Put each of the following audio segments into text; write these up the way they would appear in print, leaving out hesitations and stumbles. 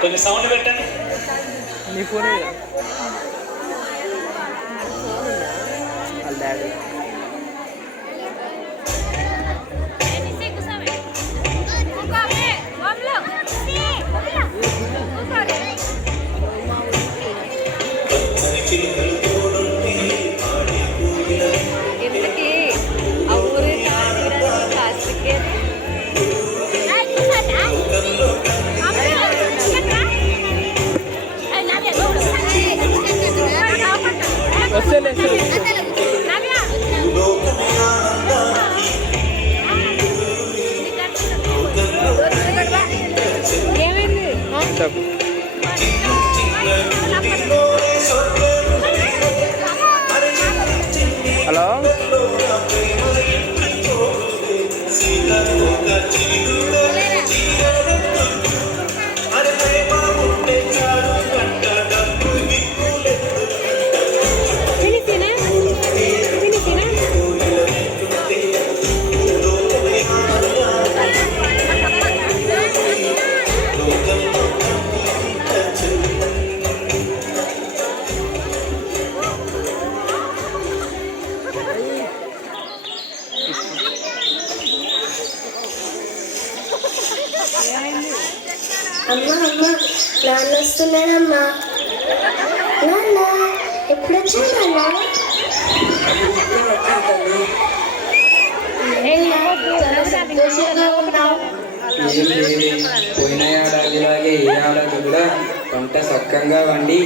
కొంచెం సౌండ్ పెట్టండి. నీ ఫోనే డాడీ హలో అమ్మా అమ్మా నాన్న వస్తున్నాడమ్మా. నాన్న ఎప్పుడు వచ్చావు నాన్న? సంతోషంగా ఉన్నావు? పోయిన ఏడాదిలాగే ఈ ఏడాది కూడా పంట సక్కంగా వండి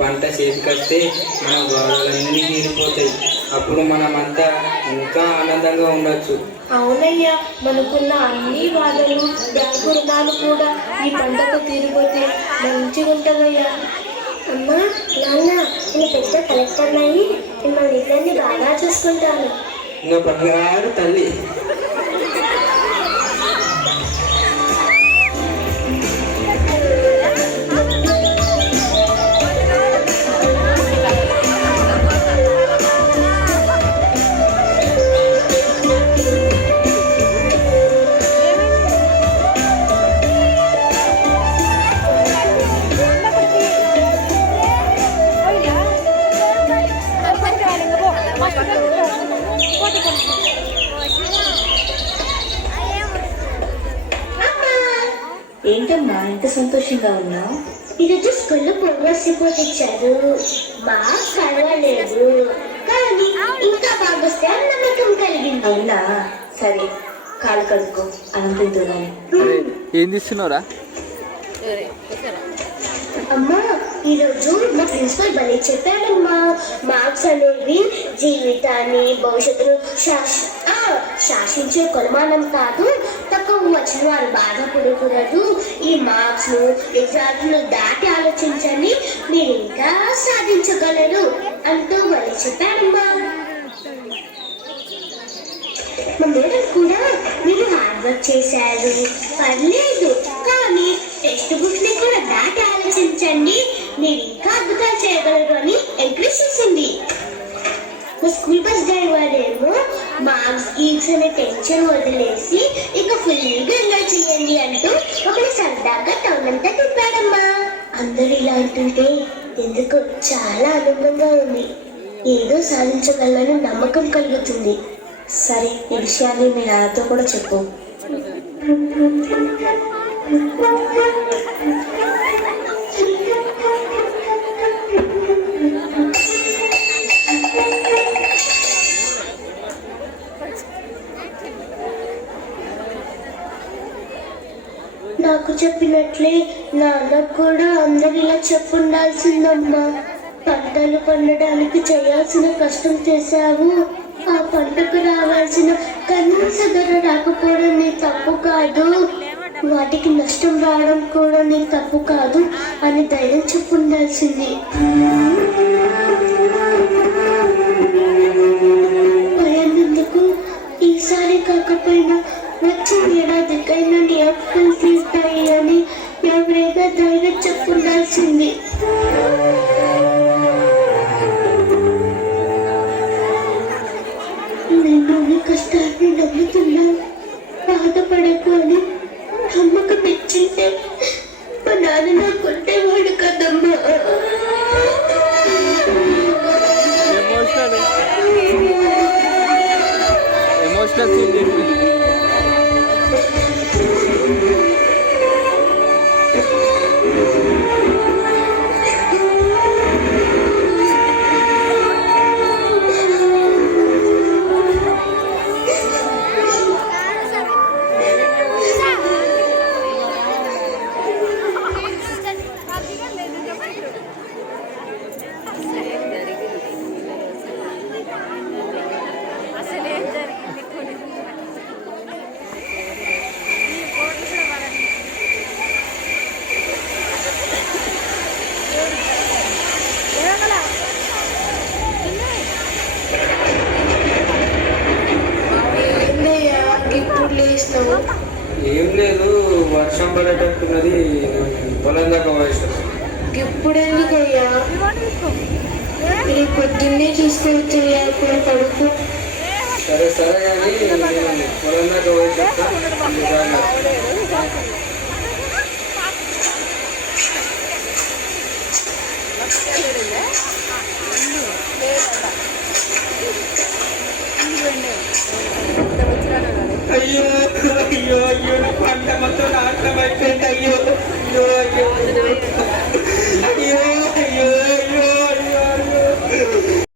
పంట చేతికొస్తే మన బాధలన్నీ తీరిపోతాయి. అప్పుడు మనమంతా ఇంకా ఆనందంగా ఉండొచ్చు. అవునయ్యా, మనకున్న అన్ని బాధలు బ్యాంకు రుణాలు కూడా ఈ పంటకు తీరిపోతే మంచిగా ఉంటుందయ్యా. అమ్మా నాన్న, నేను పెద్ద కలెక్టర్ అయ్యి మిమ్మల్ని ఇద్దరిని బాగా చూసుకుంటాను. ఇంకా బంగారు తల్లి. ఏంటమ్మా ఎంత సంతోషంగా ఉన్నావు? ఈరోజు స్కూల్లో ప్రోగ్రెస్ రిపోర్ట్ ఇచ్చారు. బాగా పర్వాలేదు, కానీ ఇంకా బాగా వస్తే నమ్మకం కలిగింది. అవునా? సరే, కాలు కడుక్కో, అనంతతో కానీ. ఏం తీస్తున్నావురా? అమ్మా ఈరోజు మా ప్రిన్సిపల్ భలే చెప్పాడమ్మా. మార్క్స్ అనేవి జీవితాన్ని భవిష్యత్తును శాసించే కొలమానం కాదు. తక్కువ వచ్చిన వారు బాధపడకూడదు. ఈ మార్క్స్ ను ఎగ్జామ్లు దాటి ఆలోచించండి, మీరు ఇంకా సాధించగలరు అంటూ భలే చెప్పాడమ్మా. మా మేడం కూడా మీరు హార్డ్ వర్క్ చేశారు, పర్లేదు, కానీ టెక్స్ట్ బుక్ ని కూడా దాటి ఆలోచించండి, మీరు ఇంకా అద్భుతాలు చేయగలరు అని ఎంకరేజ్ చేసింది. మా స్కూల్ బస్ డ్రైవర్ ఏమో మార్క్స్ గీక్స్ అనే టెన్షన్ వదిలేసి ఇక ఫుల్గా ఎంజాయ్ చేయండి అంటూ ఒకటి సరదాగా టౌన్ అంతా తిప్పాడమ్మా. అందరూ ఇలా అంటుంటే ఎందుకు చాలా ఆనందంగా ఉంది. ఏదో సాధించగలని నమ్మకం కలుగుతుంది. సరే, ఈ విషయాన్ని మీ నాన్నతో కూడా చెప్పు. నాకు చెప్పినట్లే నాన్నకు కూడా అందరు ఇలా చెప్పుండాల్సిందమ్మా. పంటలు పండడానికి చేయాల్సిన కష్టం చేశావు, ఆ పంటకు రావాల్సిన కనీస ధర రాకపోవడం నీ తప్పు కాదు, వాటికి నష్టం రావడం కూడా నీ తప్పు కాదు అని ధైర్యం చెప్పుండాల్సింది. భయమెందుకు, ఈసారి కాకపోయినా వచ్చే ఏడాదికైనా నీ అప్పులు తీస్తాయి అని ఎవరైనా ధైర్యం చెప్పుండాల్సింది. నాన్న నాకు కొట్టేవాడు కదమ్మా. ఎమోషనల్ ఎమోషనల్ సీన్ చెప్పి ఇప్పుడు లేస్తావు? ఏం లేదు, వర్షం పడేటట్టున్నది, పొలం దాకా వయసు. ఇప్పుడు ఎందుకయ్యా? రేపు పొద్దున్నే తీసుకెళ్తాయా? ఇప్పుడు పడుకో. సరే సరే కానీ నేను పొలం